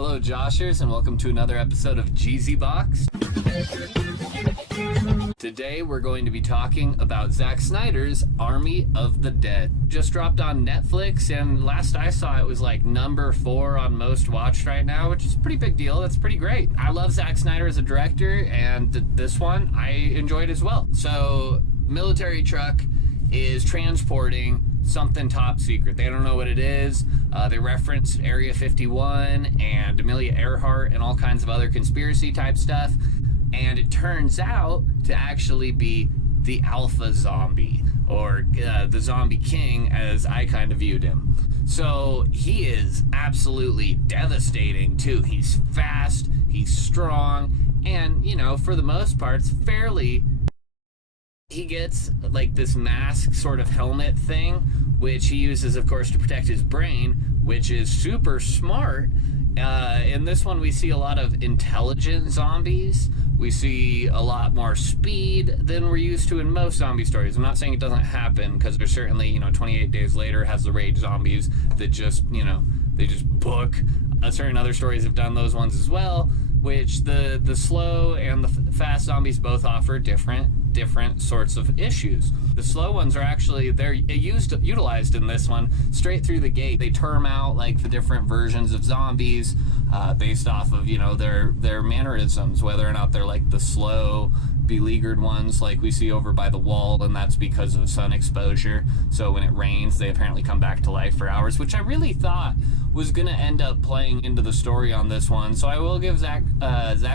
Hello, Joshers, and welcome to another episode of JEEZEEbox. Today, we're going to be talking about Zack Snyder's Army of the Dead. Just dropped on Netflix, and last I saw, it was like number 4 on most watched right now, which is a pretty big deal. That's pretty great. I love Zack Snyder as a director, and this one I enjoyed as well. So, military truck is transporting something top secret. They don't know what it is. They reference Area 51 and Amelia Earhart and all kinds of other conspiracy type stuff. And it turns out to actually be the Alpha Zombie, or the Zombie King, as I kind of viewed him. So he is absolutely devastating too. He's fast, he's strong, and you know, for the most part, it's fairly... He gets like this mask sort of helmet thing, which he uses, of course, to protect his brain, which is super smart. In this one, we see a lot of intelligent zombies. We see a lot more speed than we're used to in most zombie stories. I'm not saying it doesn't happen, because there's certainly, 28 Days Later has the rage zombies that just, they just book. Certain other stories have done those ones as well, which the slow and the fast zombies both offer different sorts of issues. The slow ones are actually, they're utilized in this one straight through the gate. They term out like the different versions of zombies based off of their mannerisms, whether or not they're like the slow beleaguered ones like we see over by the wall, and that's because of sun exposure. So when it rains, they apparently come back to life for hours, which I really thought was gonna end up playing into the story on this one. So I will give Zack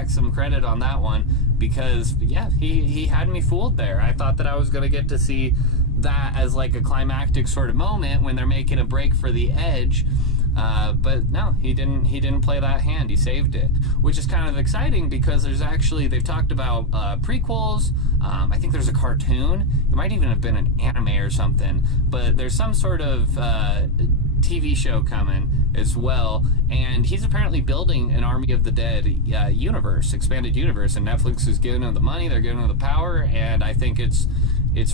some credit on that one, because yeah, he had me fooled there. I thought that I was gonna get to see that as like a climactic sort of moment when they're making a break for the edge. But no, he didn't play that hand. He saved it, which is kind of exciting, because there's actually, they've talked about prequels. I think there's a cartoon. It might even have been an anime or something, but there's some sort of TV show coming as well, and he's apparently building an Army of the Dead universe, expanded universe, and Netflix is giving him the money, they're giving him the power, and I think it's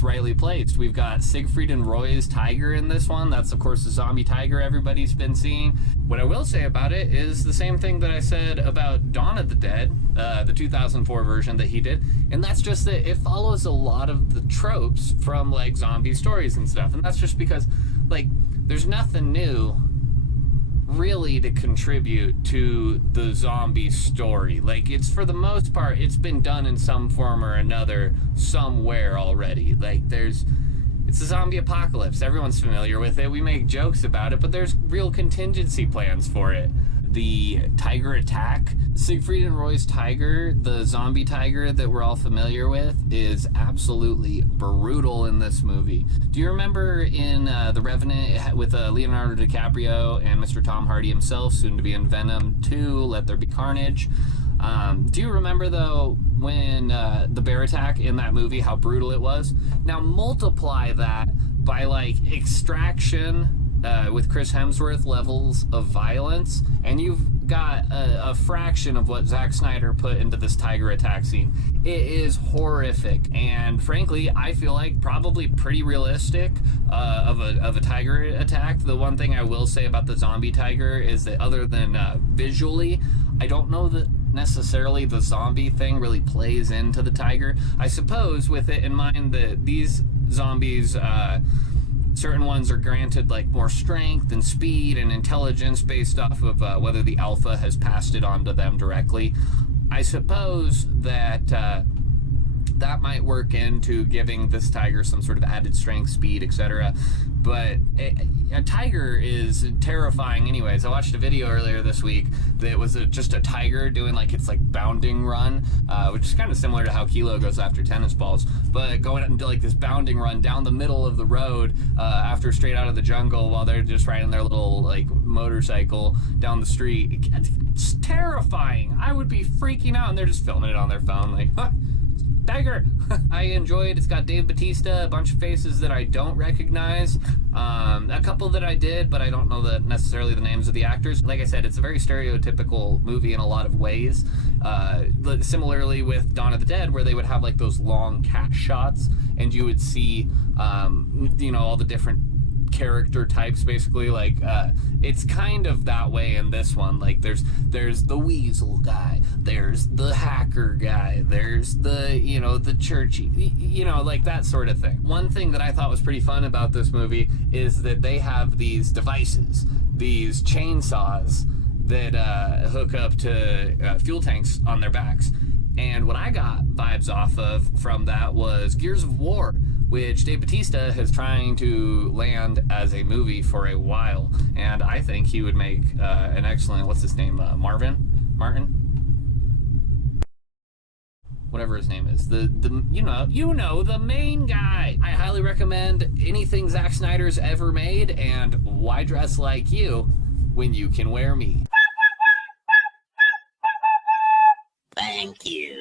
rightly placed. We've got Siegfried and Roy's tiger in this one. That's, of course, the zombie tiger everybody's been seeing. What I will say about it is the same thing that I said about Dawn of the Dead, the 2004 version that he did, and that's just that it follows a lot of the tropes from, like, zombie stories and stuff, and that's just because, like, there's nothing new really to contribute to the zombie story. Like, it's, for the most part, it's been done in some form or another somewhere already. Like, it's a zombie apocalypse. Everyone's familiar with it. We make jokes about it, but there's real contingency plans for it. The tiger attack, Siegfried and Roy's tiger, the zombie tiger that we're all familiar with, is absolutely brutal in this movie. Do you remember in The Revenant with Leonardo DiCaprio and Mr. Tom Hardy himself, soon to be in Venom 2, Let There Be Carnage? Do you remember, though, when the bear attack in that movie, how brutal it was? Now multiply that by, like, Extraction with Chris Hemsworth levels of violence, and you've got a fraction of what Zack Snyder put into this tiger attack scene. It is horrific, and frankly, I feel like probably pretty realistic of a tiger attack. The one thing I will say about the zombie tiger is that, other than visually, I don't know that necessarily the zombie thing really plays into the tiger. I suppose with it in mind that these zombies, certain ones are granted like more strength and speed and intelligence based off of whether the alpha has passed it on to them directly. I suppose that that might work into giving this tiger some sort of added strength, speed, etc. But a tiger is terrifying anyways. I watched a video earlier this week that was just a tiger doing like its like bounding run, which is kind of similar to how Kilo goes after tennis balls, but going into like this bounding run down the middle of the road after Straight Out of the Jungle, while they're just riding their little like motorcycle down the street. It's terrifying. I would be freaking out, and they're just filming it on their phone like, huh, tiger. I enjoyed. It's got Dave Bautista, a bunch of faces that I don't recognize, a couple that I did, but I don't know necessarily the names of the actors. Like I said, it's a very stereotypical movie in a lot of ways. Similarly with Dawn of the Dead, where they would have like those long cat shots, and you would see all the different character types, basically. Like, it's kind of that way in this one. Like, there's the weasel guy, there's the hacker guy, there's the, you know, the churchy, you know, like that sort of thing. One thing that I thought was pretty fun about this movie is that they have these devices, these chainsaws that hook up to fuel tanks on their backs. And what I got vibes off of from that was Gears of War, which Dave Bautista is trying to land as a movie for a while. And I think he would make an excellent, what's his name, Martin? Whatever his name is, the the main guy. I highly recommend anything Zack Snyder's ever made, and why dress like you when you can wear me? Thank you.